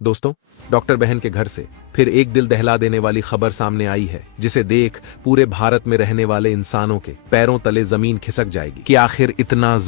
दोस्तों, डॉक्टर बहन के घर से फिर एक दिल दहला देने वाली खबर सामने आई है, जिसे देख पूरे भारत में रहने वाले इंसानों के पैरों तले जमीन खिसक जाएगी कि आखिर इतना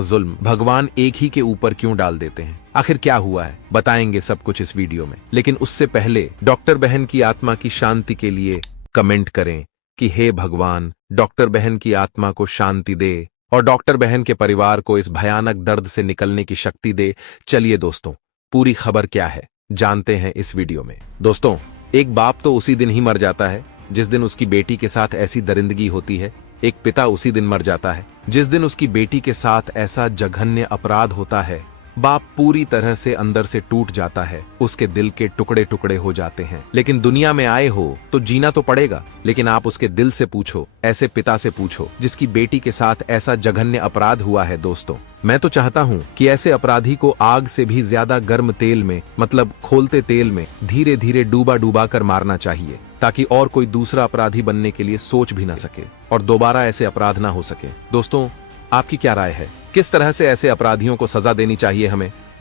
जुल्म भगवान एक ही के ऊपर क्यों डाल देते हैं। आखिर क्या हुआ है, बताएंगे सब कुछ इस वीडियो में। लेकिन उससे पहले डॉक्टर बहन की आत्मा की शांति के लिए कमेंट करें कि हे भगवान, डॉक्टर बहन की आत्मा को शांति दे और डॉक्टर बहन के परिवार को इस भयानक दर्द से निकलने की शक्ति दे। चलिए दोस्तों, पूरी खबर क्या है जानते हैं इस वीडियो में। दोस्तों, एक बाप तो उसी दिन ही मर जाता है जिस दिन उसकी बेटी के साथ ऐसी दरिंदगी होती है। एक पिता उसी दिन मर जाता है जिस दिन उसकी बेटी के साथ ऐसा जघन्य अपराध होता है। बाप पूरी तरह से अंदर से टूट जाता है, उसके दिल के टुकड़े टुकड़े हो जाते हैं। लेकिन दुनिया में आए हो तो जीना तो पड़ेगा। लेकिन आप उसके दिल से पूछो, ऐसे पिता से पूछो जिसकी बेटी के साथ ऐसा जघन्य अपराध हुआ है। दोस्तों, मैं तो चाहता हूँ कि ऐसे अपराधी को आग से भी ज्यादा गर्म तेल में, मतलब खोलते तेल में धीरे धीरे डूबा कर मारना चाहिए, ताकि और कोई दूसरा अपराधी बनने के लिए सोच भी न सके और दोबारा ऐसे अपराध ना हो सके। दोस्तों, आपकी क्या राय है? किस तरह से ऐसे अपराधियों को सजा देनी चाहिए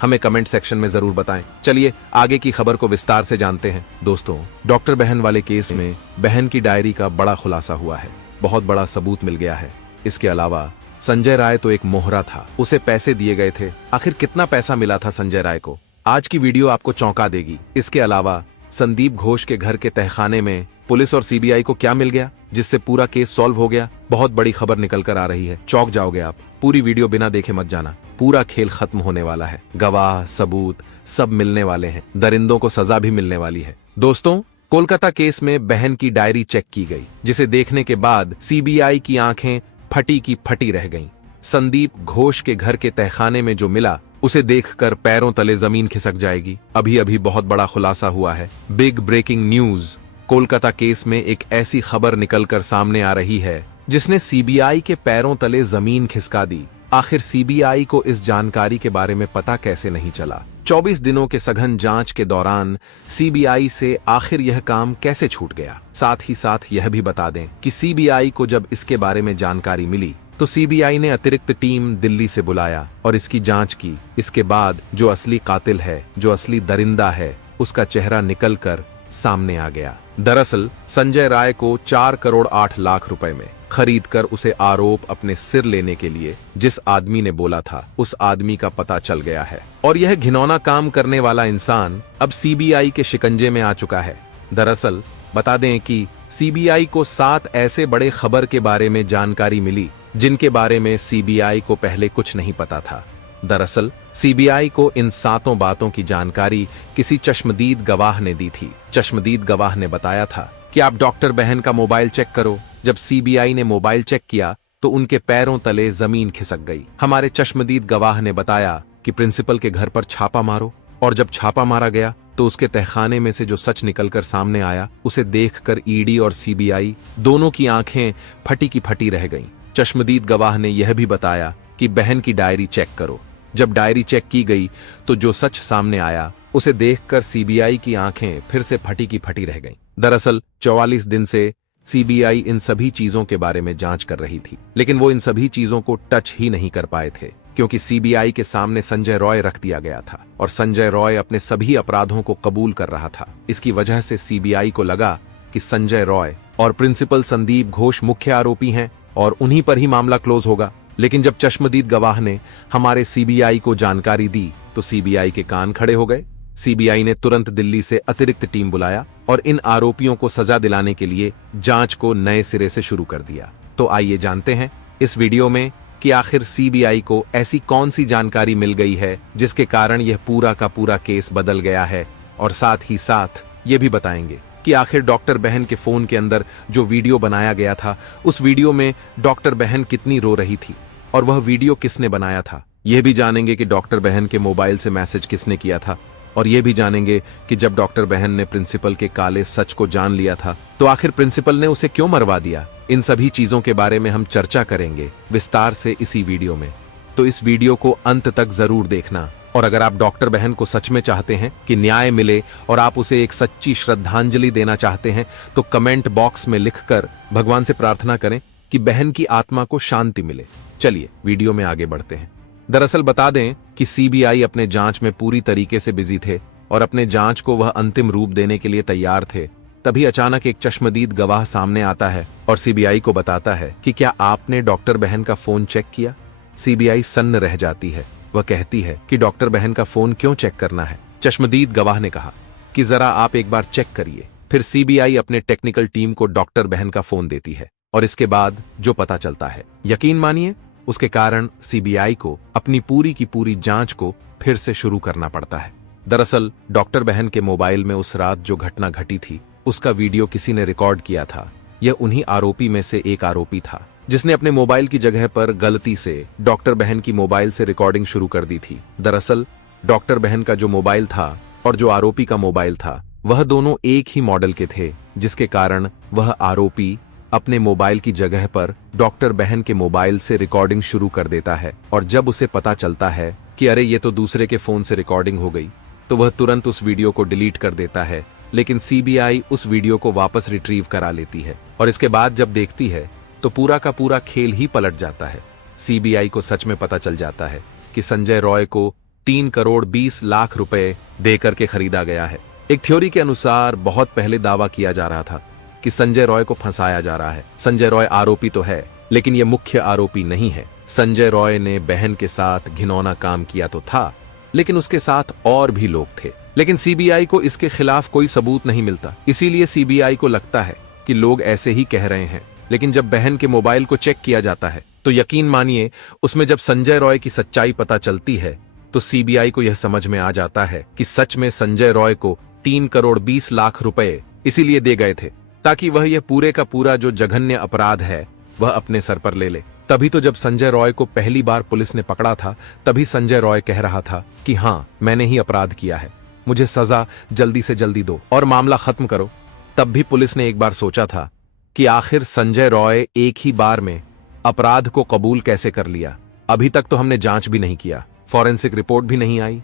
हमें कमेंट सेक्शन में जरूर बताएं। चलिए आगे की खबर को विस्तार से जानते हैं। दोस्तों, डॉक्टर बहन वाले केस में बहन की डायरी का बड़ा खुलासा हुआ है। बहुत बड़ा सबूत मिल गया है। इसके अलावा संजय राय तो एक मोहरा था, उसे पैसे दिए गए थे। आखिर कितना पैसा मिला था संजय राय को? आज की वीडियो आपको चौंका देगी। इसके अलावा संदीप घोष के घर के तहखाने में पुलिस और सीबीआई को क्या मिल गया जिससे पूरा केस सॉल्व हो गया? बहुत बड़ी खबर निकल कर आ रही है, चौंक जाओगे आप। पूरी वीडियो बिना देखे मत जाना, पूरा खेल खत्म होने वाला है। गवाह सबूत सब मिलने वाले हैं, दरिंदों को सजा भी मिलने वाली है। दोस्तों, कोलकाता केस में बहन की डायरी चेक की गई, जिसे देखने के बाद सीबीआई की आंखें फटी की फटी रह गईं। संदीप घोष के घर के तहखाने में जो मिला, उसे देखकर पैरों तले जमीन खिसक जाएगी। अभी अभी बहुत बड़ा खुलासा हुआ है। Big breaking news. Kolkata case में एक ऐसी खबर निकलकर सामने आ रही है जिसने सीबीआई के पैरों तले जमीन खिसका दी। आखिर सीबीआई को इस जानकारी के बारे में पता कैसे नहीं चला? 24 दिनों के सघन जांच के दौरान सीबीआई से आखिर यह काम कैसे छूट गया? साथ ही साथ यह भी बता दें कि सीबीआई को जब इसके बारे में जानकारी मिली तो सीबीआई ने अतिरिक्त टीम दिल्ली से बुलाया और इसकी जांच की। इसके बाद जो असली कातिल है, जो असली दरिंदा है, उसका चेहरा निकलकर सामने आ गया। दरअसल संजय राय को 4 करोड़ 8 लाख रुपए में खरीदकर उसे आरोप अपने सिर लेने के लिए जिस आदमी ने बोला था, उस आदमी का पता चल गया है। और यह घिनौना काम करने वाला इंसान अब सीबीआई के शिकंजे में आ चुका है। दरअसल बता दें कि सीबीआई को 7 ऐसे बड़े खबर के बारे में जानकारी मिली जिनके बारे में सीबीआई को पहले कुछ नहीं पता था। दरअसल सीबीआई को इन 7 बातों की जानकारी किसी चश्मदीद गवाह ने दी थी। चश्मदीद गवाह ने बताया था कि आप डॉक्टर बहन का मोबाइल चेक करो। जब सीबीआई ने मोबाइल चेक किया तो उनके पैरों तले जमीन खिसक गई। हमारे चश्मदीद गवाह ने बताया कि प्रिंसिपल के घर पर छापा मारो, और जब छापा मारा गया तो उसके तहखाने में से जो सच निकलकर सामने आया, उसे देखकर ईडी और सीबीआई दोनों की आंखें फटी की फटी रह गईं। चश्मदीद गवाह ने यह भी बताया कि बहन की डायरी चेक करो। जब डायरी चेक की गई तो जो सच सामने आया, उसे देखकर सीबीआई की आंखें फिर से फटी की फटी रह गईं। दरअसल 44 दिन से सीबीआई इन सभी चीजों के बारे में जांच कर रही थी, लेकिन वो इन सभी चीजों को टच ही नहीं कर पाए थे, क्योंकि सीबीआई के सामने संजय रॉय रख दिया गया था और संजय रॉय अपने सभी अपराधों को कबूल कर रहा था। इसकी वजह से सीबीआई को लगा कि संजय रॉय और प्रिंसिपल संदीप घोष मुख्य आरोपी हैं और उन्हीं पर ही मामला क्लोज होगा। लेकिन जब चश्मदीद गवाह ने हमारे सीबीआई को जानकारी दी तो सीबीआई के कान खड़े हो गए। सीबीआई ने तुरंत दिल्ली से अतिरिक्त टीम बुलाया और इन आरोपियों को सजा दिलाने के लिए जांच को नए सिरे से शुरू कर दिया। तो आइए जानते हैं इस वीडियो में कि आखिर सीबीआई को ऐसी कौन सी जानकारी मिल गई है जिसके कारण यह पूरा का पूरा केस बदल गया है। और साथ ही साथ ये भी बताएंगे कि आखिर डॉक्टर बहन के फोन के अंदर जो वीडियो बनाया गया था, उस वीडियो में डॉक्टर बहन कितनी रो रही थी और वह वीडियो किसने बनाया था। यह भी जानेंगे कि डॉक्टर बहन के मोबाइल से मैसेज किसने किया था। और यह भी जानेंगे कि जब डॉक्टर बहन ने प्रिंसिपल के काले सच को जान लिया था तो आखिर प्रिंसिपल ने उसे क्यों मरवा दिया। इन सभी चीजों के बारे में हम चर्चा करेंगे विस्तार से इसी वीडियो में, तो इस वीडियो को अंत तक जरूर देखना। और अगर आप डॉक्टर बहन को सच में चाहते हैं कि न्याय मिले और आप उसे एक सच्ची श्रद्धांजलि देना चाहते हैं, तो कमेंट बॉक्स में लिखकर भगवान से प्रार्थना करें कि बहन की आत्मा को शांति मिले। चलिए वीडियो में आगे बढ़ते हैं। दरअसल बता दें कि सीबीआई अपने जांच में पूरी तरीके से बिजी थे और अपने जांच को वह अंतिम रूप देने के लिए तैयार थे, तभी अचानक एक चश्मदीद गवाह सामने आता है और सीबीआई को बताता है कि क्या आपने डॉक्टर बहन का फोन चेक किया। सीबीआई सन्न रह जाती है। वह कहती है कि डॉक्टर बहन का फोन क्यों चेक करना है। चश्मदीद गवाह ने कहा कि जरा आप एक बार चेक करिए। फिर सीबीआई अपने टेक्निकल टीम को डॉक्टर बहन का फोन देती है और इसके बाद जो पता चलता है, यकीन मानिए, उसके कारण सीबीआई को अपनी पूरी की पूरी जांच को फिर से शुरू करना पड़ता है। दरअसल डॉक्टर बहन के मोबाइल में उस रात जो घटना घटी थी उसका वीडियो किसी ने रिकॉर्ड किया था। यह उन्हीं आरोपी में से एक आरोपी था जिसने अपने मोबाइल की जगह पर गलती से डॉक्टर बहन की मोबाइल से रिकॉर्डिंग शुरू कर दी थी। दरअसल डॉक्टर बहन का जो मोबाइल था और जो आरोपी का मोबाइल था वह दोनों एक ही मॉडल के थे, जिसके कारण वह आरोपी अपने मोबाइल की जगह पर डॉक्टर बहन के मोबाइल से रिकॉर्डिंग शुरू कर देता है। और जब उसे पता चलता है कि अरे ये तो दूसरे के फोन से रिकॉर्डिंग हो गई, तो वह तुरंत उस वीडियो को डिलीट कर देता है। लेकिन सीबीआई उस वीडियो को वापस रिट्रीव करा लेती है और इसके बाद जब देखती है तो पूरा का पूरा खेल ही पलट जाता है। सीबीआई को सच में पता चल जाता है कि संजय रॉय को 3 करोड़ 20 लाख रुपए देकर के खरीदा गया है। एक थ्योरी के अनुसार बहुत पहले दावा किया जा रहा था कि संजय रॉय को फंसाया जा रहा है। संजय रॉय आरोपी तो है, लेकिन यह मुख्य आरोपी नहीं है। संजय रॉय ने बहन के साथ घिनौना काम किया तो था, लेकिन उसके साथ और भी लोग थे। लेकिन सीबीआई को इसके खिलाफ कोई सबूत नहीं मिलता, इसीलिए सीबीआई को लगता है कि लोग ऐसे ही कह रहे हैं। लेकिन जब बहन के मोबाइल को चेक किया जाता है तो यकीन मानिए उसमें जब संजय रॉय की सच्चाई पता चलती है तो सीबीआई को यह समझ में आ जाता है कि सच में संजय रॉय को 3 करोड़ 20 लाख रुपए इसीलिए दे गए थे ताकि वह यह पूरे का पूरा जो जघन्य अपराध है वह अपने सर पर ले ले। तभी तो जब संजय रॉय को पहली बार पुलिस ने पकड़ा था तभी संजय रॉय कह रहा था कि हाँ, मैंने ही अपराध किया है, मुझे सजा जल्दी से जल्दी दो और मामला खत्म करो। तब भी पुलिस ने एक बार सोचा था कि आखिर संजय रॉय एक ही बार में अपराध को कबूल कैसे कर लिया। अभी तक तो हमने जांच भी नहीं किया, फॉरेंसिक रिपोर्ट भी नहीं आई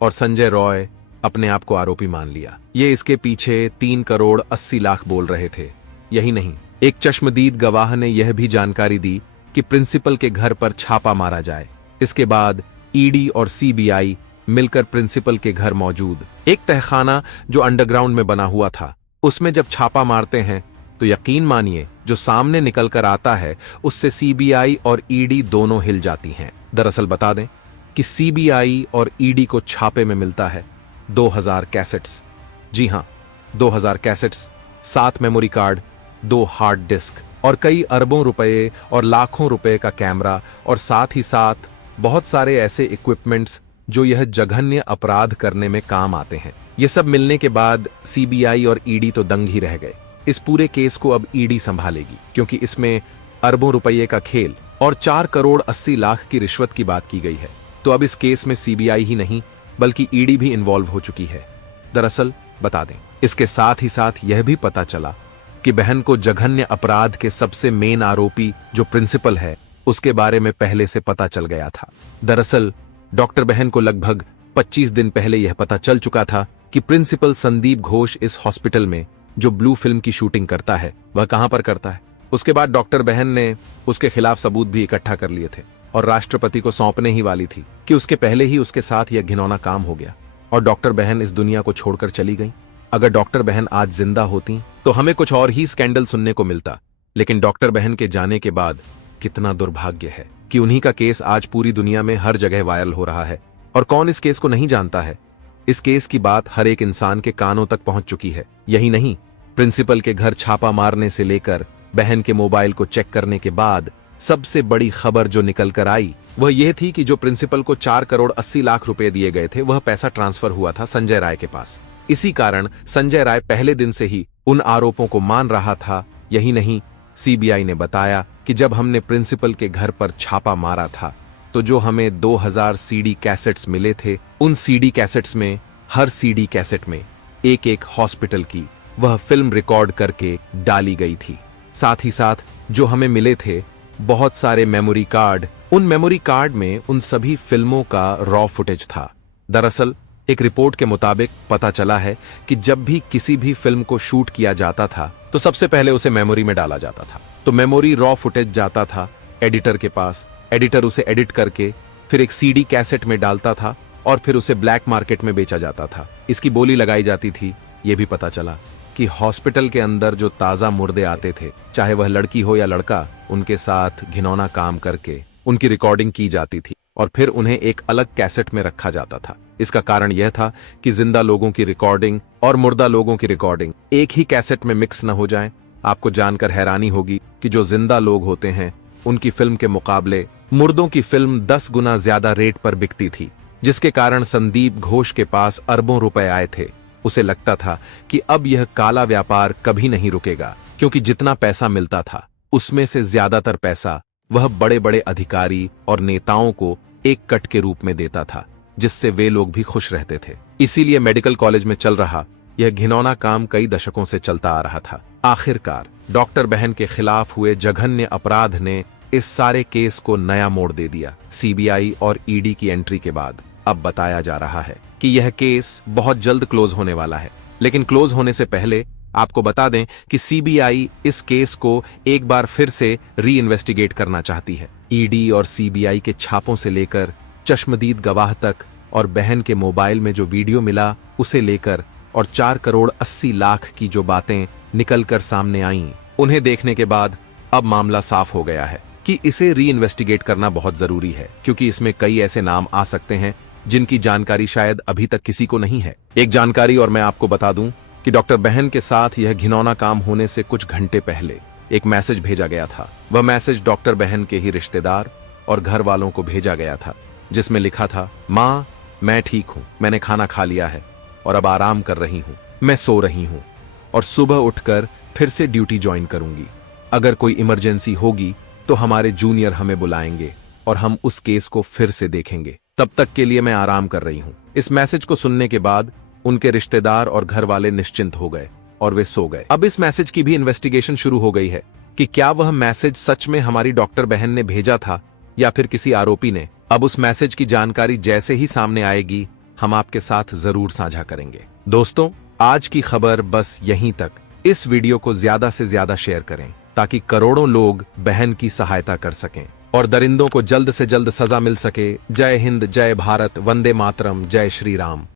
और संजय रॉय अपने आप को आरोपी मान लिया। ये इसके पीछे 3 करोड़ 80 लाख बोल रहे थे। यही नहीं, एक चश्मदीद गवाह ने यह भी जानकारी दी कि प्रिंसिपल के घर पर छापा मारा जाए। इसके बाद ईडी और सीबीआई मिलकर प्रिंसिपल के घर मौजूद एक तहखाना जो अंडरग्राउंड में बना हुआ था उसमें जब छापा मारते हैं तो यकीन मानिए जो सामने निकल कर आता है उससे सीबीआई और ईडी दोनों हिल जाती हैं। दरअसल बता दें कि सीबीआई और ईडी को छापे में मिलता है 2000 कैसेट्स। जी हां, 2000 cassettes, 7 memory card, 2 hard disk और कई अरबों रुपए और लाखों रुपए का कैमरा और साथ ही साथ बहुत सारे ऐसे इक्विपमेंट्स जो यह जघन्य अपराध करने में काम आते हैं। ये सब मिलने के बाद सीबीआई और ईडी तो दंग ही रह गए। इस पूरे केस को अब ईडी संभालेगी क्योंकि इसमें अरबों रुपये का खेल और 4 करोड़ 80 लाख की रिश्वत की बात की गई है। तो अब इस केस में सीबीआई ही नहीं बल्कि ईडी भी इन्वॉल्व हो चुकी है। दरअसल बता दें, इसके साथ ही साथ यह भी पता चला कि बहन को जघन्य अपराध के सबसे मेन आरोपी जो प्रिंसिपल है उसके बारे में पहले से पता चल गया था। दरअसल डॉक्टर बहन को लगभग 25 दिन पहले यह पता चल चुका था कि प्रिंसिपल संदीप घोष इस हॉस्पिटल में जो ब्लू फिल्म की शूटिंग करता है वह कहां पर करता है। उसके बाद डॉक्टर बहन ने उसके खिलाफ सबूत भी इकट्ठा कर लिए थे और राष्ट्रपति को सौंपने ही वाली थी कि उसके पहले ही उसके साथ यह घिनौना काम हो गया और डॉक्टर बहन इस दुनिया को छोड़कर चली गई। अगर डॉक्टर बहन आज जिंदा होती तो हमें कुछ और ही स्कैंडल सुनने को मिलता, लेकिन डॉक्टर बहन के जाने के बाद कितना दुर्भाग्य है कि उन्हीं का केस आज पूरी दुनिया में हर जगह वायरल हो रहा है। और कौन इस केस को नहीं जानता है। इस केस की बात हर एक इंसान के कानों तक पहुंच चुकी है। यही नहीं, प्रिंसिपल के घर छापा मारने से लेकर बहन के मोबाइल को चेक करने के बाद सबसे बड़ी खबर जो निकल कर आई वह यह थी कि जो प्रिंसिपल को 4 करोड़ 80 लाख रुपए दिए गए थे वह पैसा ट्रांसफर हुआ था संजय राय के पास। इसी कारण संजय राय पहले दिन से ही उन आरोपों को मान रहा था। यही नहीं, सीबीआई ने बताया कि जब हमने प्रिंसिपल के घर पर छापा मारा था तो जो हमें 2000 सीडी कैसेट्स मिले थे उन सीडी कैसेट्स में हर सीडी कैसेट में एक एक हॉस्पिटल की वह फिल्म रिकॉर्ड करके डाली गई थी। साथ ही साथ जो हमें मिले थे बहुत सारे मेमोरी कार्ड, उन मेमोरी कार्ड में उन सभी फिल्मों का रॉ फुटेज था। दरअसल एक रिपोर्ट के मुताबिक पता चला है कि जब भी किसी भी फिल्म को शूट किया जाता था तो सबसे पहले उसे मेमोरी में डाला जाता था। तो मेमोरी रॉ फुटेज जाता था एडिटर के पास, एडिटर उसे एडिट करके फिर एक सीडी कैसेट में डालता था और फिर उसे ब्लैक मार्केट में बेचा जाता था। इसकी बोली लगाई जाती थी। ये भी पता चला कि हॉस्पिटल के अंदर जो ताजा मुर्दे आते थे, चाहे वह लड़की हो या लड़का, उनके साथ घिनौना काम करके उनकी रिकॉर्डिंग की जाती थी और फिर उन्हें एक अलग कैसेट में रखा जाता था। इसका कारण यह था कि जिंदा लोगों की रिकॉर्डिंग और मुर्दा लोगों की रिकॉर्डिंग एक ही कैसेट में मिक्स न हो जाएं। आपको जानकर हैरानी होगी कि जो जिंदा लोग होते हैं उनकी फिल्म के मुकाबले मुर्दों की फिल्म 10 गुना ज्यादा रेट पर बिकती थी, जिसके कारण संदीप घोष के पास अरबों रुपए आए थे। उसे लगता था कि अब यह काला व्यापार कभी नहीं रुकेगा, क्योंकि जितना पैसा मिलता था उसमें से ज्यादातर पैसा वह बड़े बड़े अधिकारी और नेताओं को एक कट के रूप में देता था, जिससे वे लोग भी खुश रहते थे। इसीलिए मेडिकल कॉलेज में चल रहा यह घिनौना काम कई दशकों से चलता आ रहा था। आखिरकार डॉक्टर बहन के खिलाफ हुए जघन्य अपराध ने इस सारे केस को नया मोड़ दे दिया। सीबीआई और ईडी की एंट्री के बाद अब बताया जा रहा है कि यह केस बहुत जल्द क्लोज होने वाला है। लेकिन क्लोज होने से पहले आपको बता दें कि सीबीआई इस केस को एक बार फिर से री इन्वेस्टिगेट करना चाहती है। ईडी और सीबीआई के छापों से लेकर चश्मदीद गवाह तक और बहन के मोबाइल में जो वीडियो मिला उसे लेकर और 4 करोड़ 80 लाख की जो बातें निकलकर सामने आईं, उन्हें देखने के बाद अब मामला साफ हो गया है कि इसे री इन्वेस्टिगेट करना बहुत जरूरी है, क्योंकि इसमें कई ऐसे नाम आ सकते हैं जिनकी जानकारी शायद अभी तक किसी को नहीं है। एक जानकारी और मैं आपको बता दूं कि डॉक्टर बहन के साथ यह घिनौना काम होने से कुछ घंटे पहले एक मैसेज भेजा गया था। वह मैसेज डॉक्टर बहन के ही रिश्तेदार और घर वालों को भेजा गया था, जिसमें लिखा था, माँ मैं ठीक हूँ, मैंने खाना खा लिया है और अब आराम कर रही हूँ, मैं सो रही हूँ और सुबह उठकर फिर से ड्यूटी ज्वाइन करूंगी। अगर कोई इमरजेंसी होगी तो हमारे जूनियर हमें बुलाएंगे और हम उस केस को फिर से देखेंगे। तब तक के लिए मैं आराम कर रही हूँ। इस मैसेज को सुनने के बाद उनके रिश्तेदार और घर वाले निश्चिंत हो गए और वे सो गए। अब इस मैसेज की भी इन्वेस्टिगेशन शुरू हो गई है कि क्या वह मैसेज सच में हमारी डॉक्टर बहन ने भेजा था या फिर किसी आरोपी ने। अब उस मैसेज की जानकारी जैसे ही सामने आएगी हम आपके साथ जरूर साझा करेंगे। दोस्तों, आज की खबर बस यहीं तक। इस वीडियो को ज्यादा से ज्यादा शेयर करें ताकि करोड़ों लोग बहन की सहायता कर सकें और दरिंदों को जल्द से जल्द सजा मिल सके। जय हिंद, जय भारत, वंदे मातरम, जय श्री राम।